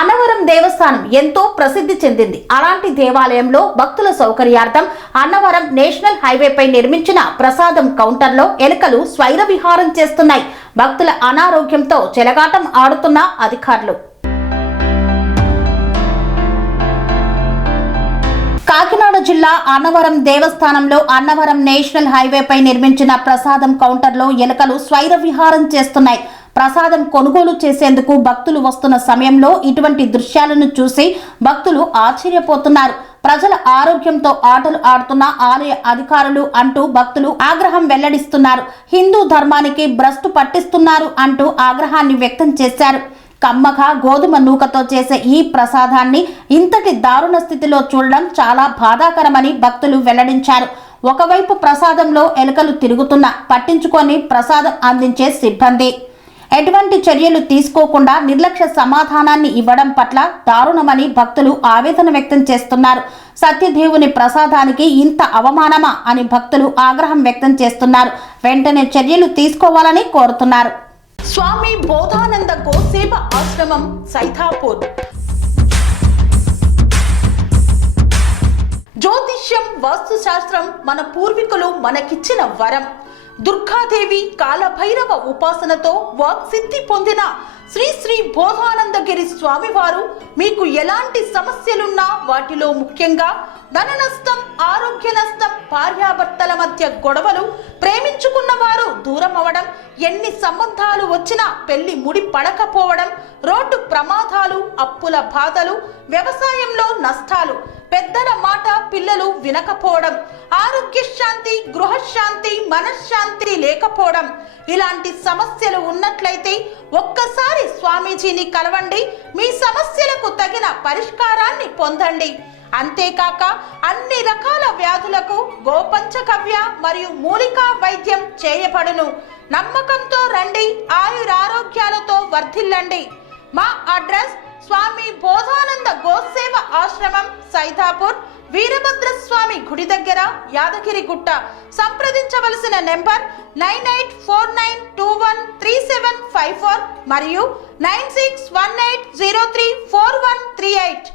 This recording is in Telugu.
అన్నవరం దేవస్థానం ఎంతో ప్రసిద్ధి చెందింది. అలాంటి దేవాలయంలో భక్తుల సౌకర్యార్థం అన్నవరం నేషనల్ హైవేపై నిర్మించిన ప్రసాదం కౌంటర్లో ఎలుకలు స్వైర విహారం చేస్తున్నాయి. భక్తుల అనారోగ్యంతో చెలగాటం ఆడుతున్న అధికారులు. కాకినాడ జిల్లా అన్నవరం దేవస్థానంలో అన్నవరం నేషనల్ హైవేపై నిర్మించిన ప్రసాదం కౌంటర్లో ఎలుకలు స్వైర విహారం చేస్తున్నాయి. ప్రసాదం కొనుగోలు చేసేందుకు భక్తులు వస్తున్న సమయంలో ఇటువంటి దృశ్యాలను చూసి భక్తులు ఆశ్చర్యపోతున్నారు. ప్రజల ఆరోగ్యంతో ఆటలు ఆడుతున్న ఆలయ అధికారులు అంటూ భక్తులు ఆగ్రహం వెల్లడిస్తున్నారు. హిందూ ధర్మానికి భ్రష్టు పట్టిస్తున్నారు అంటూ ఆగ్రహాన్ని వ్యక్తం చేశారు. కమ్మగా గోధుమ నూకతో చేసే ఈ ప్రసాదాన్ని ఇంతటి దారుణ స్థితిలో చూడడం చాలా బాధాకరమని భక్తులు వెల్లడించారు. ఒకవైపు ప్రసాదంలో ఎలుకలు తిరుగుతున్నా పట్టించుకొని ప్రసాదం అందించే సిబ్బంది ఎటువంటి చర్యలు తీసుకోకుండా నిర్లక్ష్య సమాధానాన్ని ఇవ్వడం పట్ల దారుణమని భక్తులు ఆవేదన వ్యక్తం చేస్తున్నారు. సత్యదేవుని ప్రసాదానికి ఇంత అవమానమా అని భక్తులు ఆగ్రహం వ్యక్తం చేస్తున్నారు. వెంటనే చర్యలు తీసుకోవాలని కోరుతున్నారు. స్వామి బోధానంద గోసేవ ఆశ్రమం సైథాపూర్. జ్యోతిష్యం, వాస్తుశాస్త్రం మన పూర్వీకులు మనకిచ్చిన వరం. దుర్గాదేవి, కాలభైరవ ఉపాసనతో వాక్సిద్ధి పొందిన శ్రీ శ్రీ బోధానందగిరి స్వామివారు మీకు ఎలాంటి సమస్యలున్నా, వాటిలో ముఖ్యంగా ధన నష్టం, ఆరోగ్య నష్టం, భార్యాభర్తల మధ్య గొడవలు, ప్రేమించుకున్న వారు దూరం అవడం, ఎన్ని సంబంధాలు వచ్చినా పెళ్లి ముడి పడకపోవడం, రోడ్డు ప్రమాదాలు, అప్పుల బాధలు, వ్యవసాయంలో నష్టాలు, పెద్దల మాట పిల్లలు వినకపోవడం, ఆరోగ్య శాంతి, గృహశాంతి, మనశ్శాంతి లేకపోవడం, ఇలాంటి సమస్యలు ఉన్నట్లయితే ఒక్కసారి స్వామీజీని కలవండి. మీ సమస్యలకు తగిన పరిష్కారాన్ని పొందండి. అంతేకాక అన్ని రకాల వ్యాధులకు గోపంచకవ్య మరియు మూలికా వైద్యం చేయబడును. నమ్మకంతో రండి, ఆయురారోగ్యాలతో వర్ధిల్లండి. మా అడ్రస్ స్వామి బోధానంద గోసేవ ఆశ్రమం, సైథాపూర్, వీరభద్రస్వామి గుడి దగ్గర, యాదగిరిగుట్ట. సంప్రదించవలసిన నెంబర్ 9849213754 మరియు 9618034138.